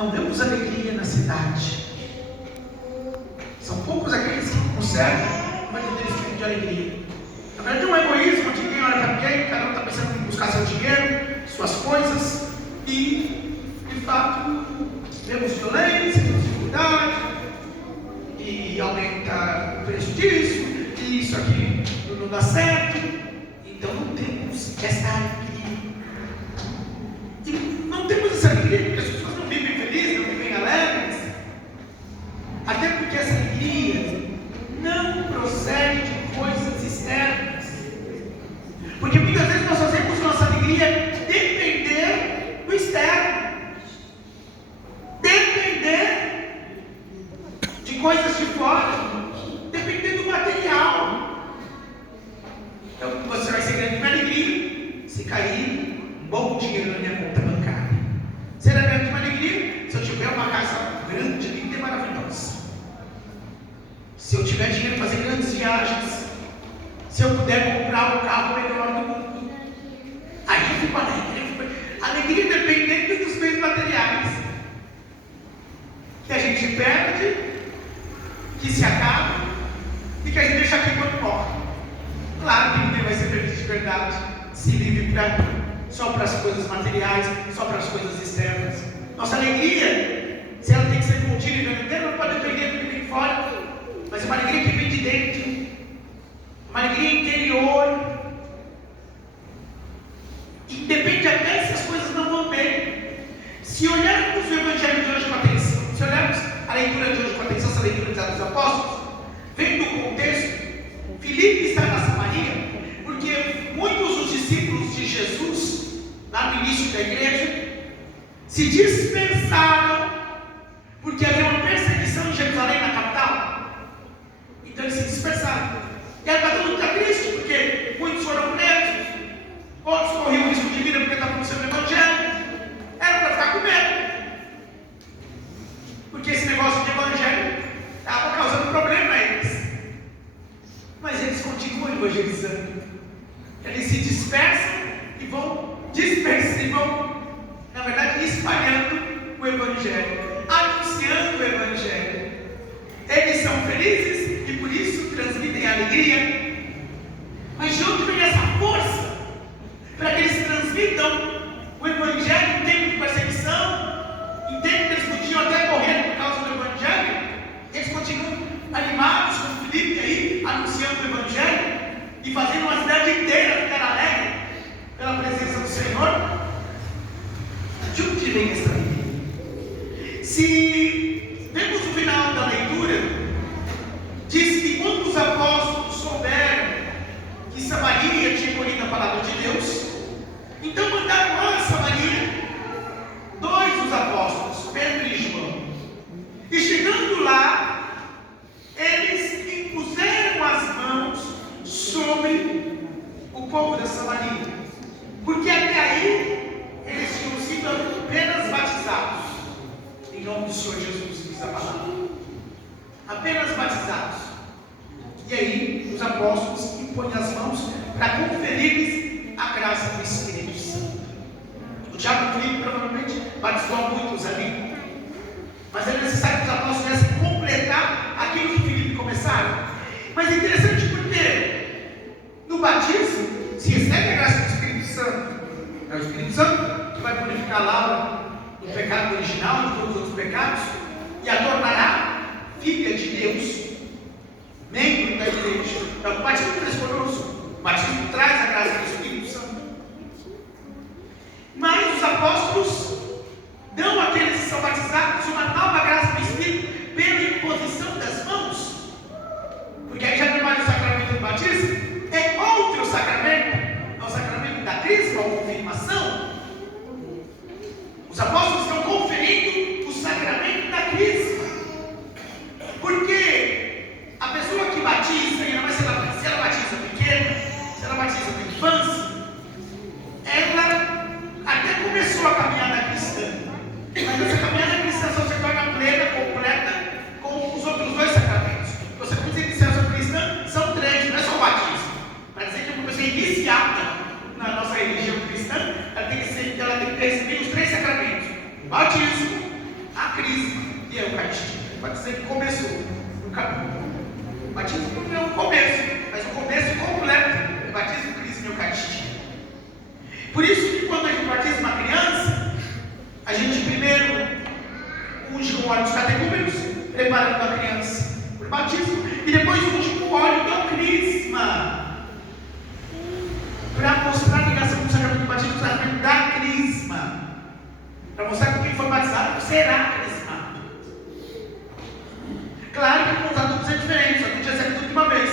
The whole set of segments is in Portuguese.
Não vemos alegria na cidade. São poucos aqueles que conservam um verdadeiro espírito de alegria. Na verdade, é um egoísmo de quem olha para quem, cada um está pensando em buscar seu dinheiro, suas coisas, e, de fato, vemos violência, temos dificuldade, e aumenta o preço disso, e isso aqui não dá certo. Então, não temos essa alegria. E não temos essa alegria porque as pessoas não vivem felizes, não vivem alegres. Até porque essa alegria não procede de coisas externas. Porque muitas vezes nós fazemos nossa alegria depender do externo, depender de coisas de fora, depender do material. Então você vai ser grande de alegria se cair um bom dinheiro na minha conta bancária. Será grande de alegria se eu tiver uma casa grande, linda e maravilhosa. Se eu tiver dinheiro para fazer grandes viagens, se eu puder comprar o carro melhor do mundo, aí eu fico alegre. Alegria dependendo dos bens materiais, que a gente perde, que se acaba e que a gente deixa aqui quando morre. Claro que ninguém vai ser feliz de verdade se vive só para as coisas materiais, só para as coisas externas. Nossa alegria, se ela tem que ser contínua e verdadeira, não pode depender do que vem fora, mas é uma alegria que vem de dentro, uma alegria interior. E depende até se as coisas não vão bem. Se olharmos o Evangelho de hoje com atenção, se olharmos a leitura de hoje com atenção, essa leitura dos Apóstolos, vendo o contexto, Filipe está na Samaria, porque muitos dos discípulos de Jesus, lá no início da igreja, se dispersaram, porque havia uma perseguição em Jerusalém, na capital. Então eles se dispersaram. E era para todo mundo estar triste, porque muitos foram presos, outros corriam risco de vida porque estavam anunciando o Evangelho. Era para ficar com medo, porque esse negócio de Evangelho estava causando problema a eles. Mas eles continuam evangelizando. Eles se dispersam e vão na verdade, espalhando o Evangelho, anunciando o Evangelho. Eles são felizes e por isso transmitem alegria. Mas de onde vem essa força para que eles transmitam o Evangelho em tempo de perseguição, em tempo que eles podiam até morrer por causa do Evangelho? Eles continuam animados com Filipe aí, anunciando o Evangelho e fazendo uma cidade inteira ficar alegre pela presença do Senhor. De onde vem essa alegria? Se vemos o final da leitura, diz que quando os apóstolos souberam que Samaria tinha colhido a palavra de Deus, então mandaram lá a Samaria 2 dos apóstolos, Pedro e João. E chegando lá, eles impuseram as mãos sobre o povo da Samaria, porque até aí eles tinham sido apenas batizados em nome do Senhor Jesus, diz a palavra. Apenas batizados. E aí os apóstolos impõem as mãos para conferir-lhes a graça do Espírito Santo. O diabo Filipe provavelmente batizou muitos ali, mas é necessário que os apóstolos viessem completar aquilo que Filipe começaram. Mas é interessante porque no batismo se recebe a graça do Espírito Santo. É o Espírito Santo que vai purificar a Laura do pecado original, de todos os outros pecados, e a tornará filha de Deus, membro da igreja. Então o batismo transformoso, o batismo traz a graça do Espírito Santo. Mas os apóstolos dão àqueles que são batizados uma nova graça do Espírito pela imposição das mãos, porque aí já não é mais o sacramento do batismo, é outro sacramento, é o sacramento da crisma ou confirmação. Os apóstolos estão conferindo o sacramento da crisma, porque a pessoa que batiza, ainda mais se ela batiza pequena, se ela batiza na infância, ela até começou a caminhada cristã, mas essa caminhada cristã só se torna plena, completa, com os outros 2 sacramentos. Você pode dizer que iniciação cristã são 3, não é só o batismo. Para dizer que uma pessoa iniciada na nossa religião cristã, ela tem que receber os 3 sacramentos: o batismo, a crisma e a Eucaristia. Pode dizer que começou no caminho. O batismo não é o começo, mas o começo completo é batismo, crisma e Eucaristia. Por isso que quando a gente batiza uma criança, a gente primeiro unge com óleo dos catecúmenos, preparando a criança para o batismo, e depois unge com o óleo do crisma, para mostrar a ligação com o sacramento do batismo, o sacramento da crisma, para mostrar que quem foi batizado será crismado. Claro que com os adultos é diferente, os adultos recebem tudo de uma vez,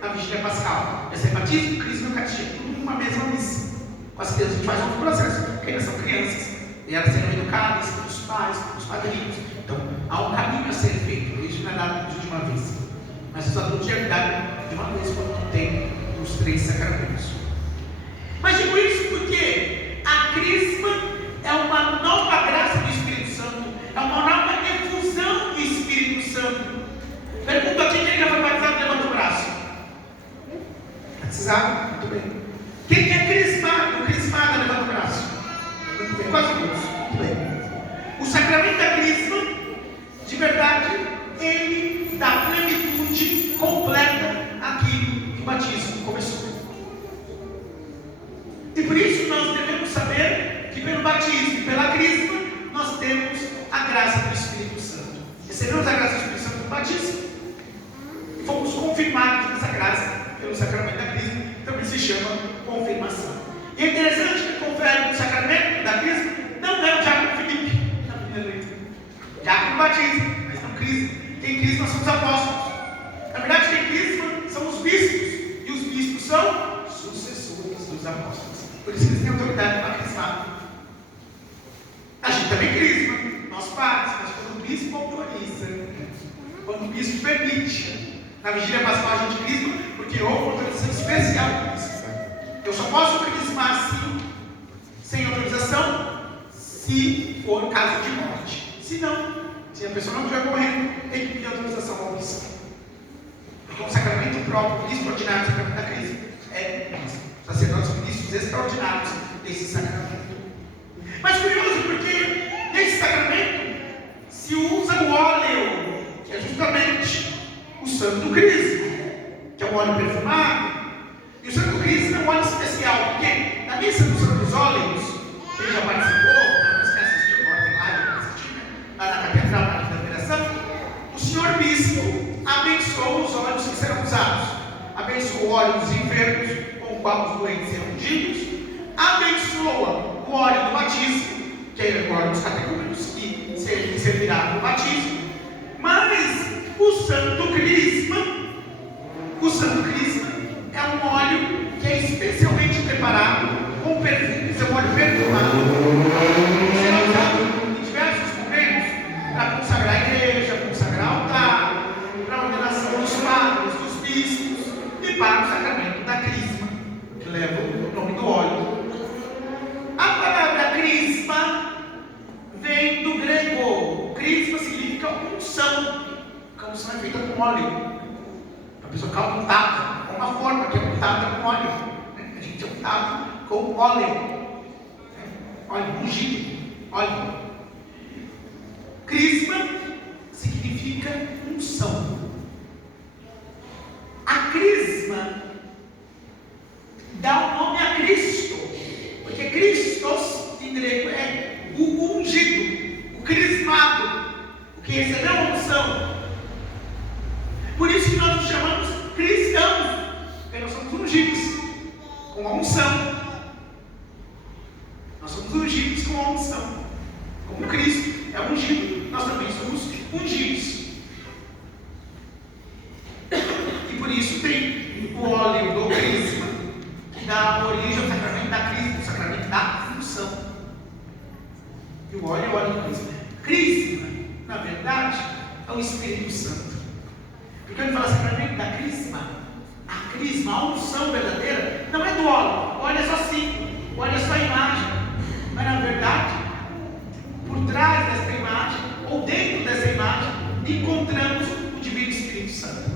na vigília pascal, recebe batismo, crisma e Eucaristia, tudo numa mesma missa. Com as crianças a gente faz outro processo, porque elas são crianças, e elas serão educadas pelos pais, pelos padrinhos. Então, há um caminho a ser feito, isso não é dado de uma vez. Mas os adultos já dado de uma vez quando tem os 3 sacramentos. Mas digo isso porque a crisma é uma nova graça do Espírito Santo, é uma nova efusão do Espírito Santo. Pergunto aqui quem já foi batizado, levanta o braço. Batizado? Muito bem. Quem é crismado? Crismada, levanta o braço. Muito bem, quase todos. Muito bem. O sacramento da crisma, de verdade, ele dá plenitude completa àquilo que o batismo começou. E por isso nós devemos saber que pelo batismo e pela crisma, nós temos a graça do Espírito Santo. Recebemos a graça do Espírito Santo no batismo e fomos confirmados nessa graça pelo sacramento da crisma, também se chama confirmação. E é interessante que confere o sacramento da crisma não é o diácono Felipe, na primeira leitura. Diácono batismo, mas não crisma. Quem crisma são os apóstolos. Na verdade, quem crisma são os bispos, e os bispos são sucessores dos apóstolos. Por isso eles têm autoridade para crismar. A gente também crisma, nós padres, mas quando o bispo autoriza, quando o bispo permite. Na vigília pascal a gente crisma porque houve uma autorização especial do bispo. Eu só posso crismar assim, sem autorização, se for caso de morte. Se não, se a pessoa não estiver morrendo, tem que pedir autorização ao bispo. Porque um sacramento próprio, bispo ordinário, o sacramento da crisma, é sacerdotes ministros extraordinários desse sacramento. Mas curioso, porque nesse sacramento se usa o óleo, que é justamente o santo crisma, que é um óleo perfumado. E o santo crisma é um óleo especial, porque na missa do Santos Óleos, quem já participou, não esquece de assistir o lá na Catedral da Operação, o senhor bispo abençoa os óleos que serão usados. Abençoa o óleo dos enfermos, com o qual os doentes serão ungidos. Abençoa o óleo do batismo, que é o óleo dos catecúmenos, que servirá para o batismo. Mas o santo crisma é um óleo que é especialmente preparado com perfumes, é um óleo perfumado, que será usado em diversos momentos para consagrar a igreja, consagrar o altar, para a ordenação dos padres, dos bispos e para o sacramento da crisma, que leva o nome do óleo. A palavra crisma vem do grego. Crisma significa unção. A unção é feita com óleo. A pessoa fica untada, com uma forma que é untada com óleo. A gente é untado com óleo. Óleo ungido. Óleo. Crisma significa unção. A crisma dá o nome a Cristo, porque Christos em grego é o ungido, o crismado, o que recebeu a unção. Por isso que nós nos chamamos cristãos, porque nós somos ungidos com a unção. Nós somos ungidos com a unção. Como Cristo é ungido, nós também somos ungidos. E por isso tem o óleo do crisma, que dá origem ao sacramento da crisma, o sacramento da unção. E o óleo é o óleo do crisma. Crisma, na verdade, é o Espírito Santo. Porque quando fala sacramento da crisma, a unção verdadeira, não é do óleo. O óleo é só símbolo, o óleo é só imagem. Mas na verdade, por trás dessa imagem, ou dentro dessa imagem, encontramos o Divino Espírito Santo.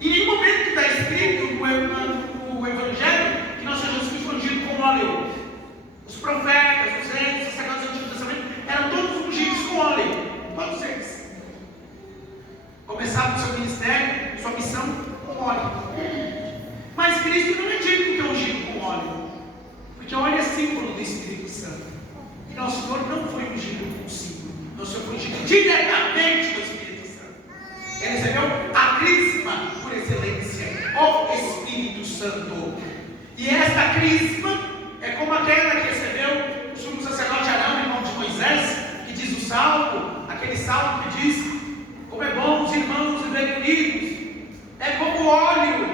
Em nenhum momento está escrito no Evangelho que nosso Jesus foi ungido com óleo. Os profetas, os reis, os sacerdotes do Antigo Testamento eram todos ungidos com diretamente do Espírito Santo. Ele recebeu a crisma por excelência, o Espírito Santo. E esta crisma é como aquela que recebeu o sumo sacerdote Arão, irmão de Moisés, que diz o salmo, aquele salmo que diz: como é bom os irmãos e bem unidos. É como o óleo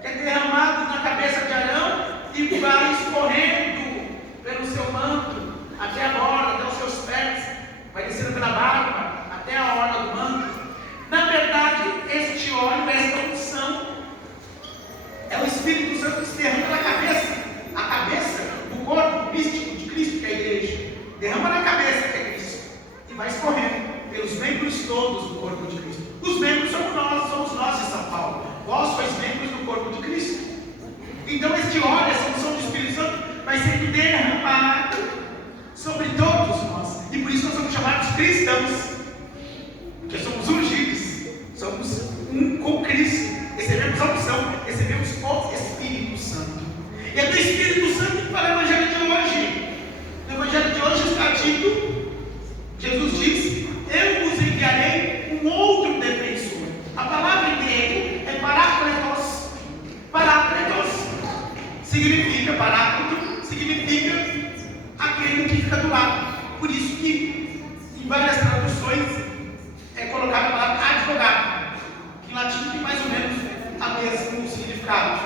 que é derramado na cabeça de Arão e vai escorrendo pelo seu manto até a borda, até os seus pés, vai descendo pela barba até a orla do manto. Na verdade, este óleo, esta unção, é o Espírito Santo se derrama na cabeça, a cabeça do corpo místico de Cristo, que é a igreja. Derrama na cabeça, que é Cristo, e vai escorrendo pelos membros todos do corpo de Cristo. Os membros somos nós de São Paulo. Vós sois membros do corpo de Cristo. Então este óleo, essa unção do Espírito Santo, vai sendo derramado sobre todos nós. E por isso nós somos chamados cristãos, porque somos ungidos, somos um com Cristo. Recebemos a unção, recebemos o Espírito Santo. E é do Espírito Santo que fala o Evangelho de hoje. No Evangelho de hoje está dito, Jesus diz: eu vos enviarei um outro defensor. A palavra em grego é parácletos. Parácletos significa, paráclito significa aquele que fica do lado. Por isso que em várias traduções é colocada a palavra advogado, que em latim tem mais ou menos o mesmo significado.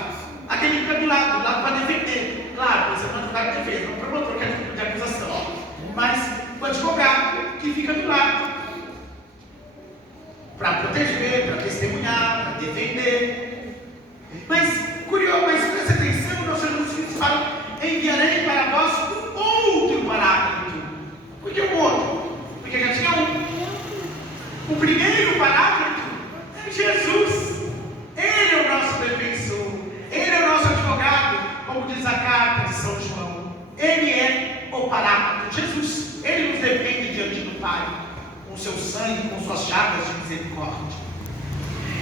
Aquele que fica do lado para defender. Claro, você é um advogado de defesa, não é um promotor que é de acusação, mas o advogado que fica do lado para proteger, para testemunhar, para defender. Mas, curioso, mas presta atenção, nós Jesus fala: enviarei para vós um outro paráclito. Por que um outro? Porque já tinha um. O primeiro paráclito é Jesus. Ele é o nosso defensor, ele é o nosso advogado, como diz a carta de São João. Ele é o paráclito, Jesus. Ele nos defende diante do Pai, com seu sangue, com suas chagas de misericórdia.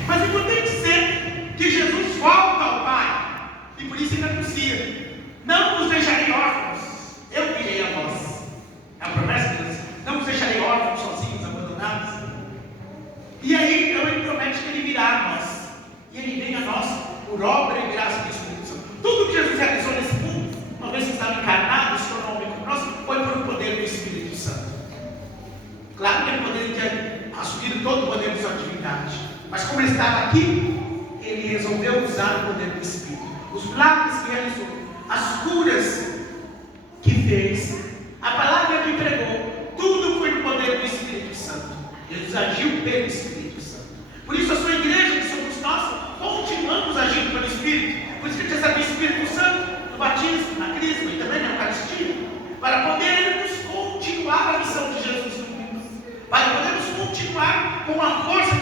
Mas é importante dizer que Jesus volta ao Pai, e por isso ele anuncia: não vos deixarei órfãos, eu virei a vós. É a promessa de Deus: não vos deixarei órfãos, sozinhos, abandonados. E aí então ele promete que ele virá a nós, e ele vem a nós por obra e graça do Espírito Santo. Tudo que Jesus realizou nesse mundo, uma vez que estava encarnado, se tornou homem como nós, foi por o poder do Espírito Santo. Claro que ele poderia ter assumido todo o poder de sua divindade, mas como ele estava aqui, ele resolveu usar o poder do Espírito. Os milagres que realizou, as curas que fez, a palavra que pregou, tudo foi no poder do Espírito Santo. Jesus agiu pelo Espírito Santo. Por isso a sua igreja, que somos nós, continuamos agindo pelo Espírito. Por isso que a gente recebe o Espírito Santo no batismo, na crisma e também na Eucaristia, para podermos continuar a missão de Jesus no mundo, para podermos continuar com a força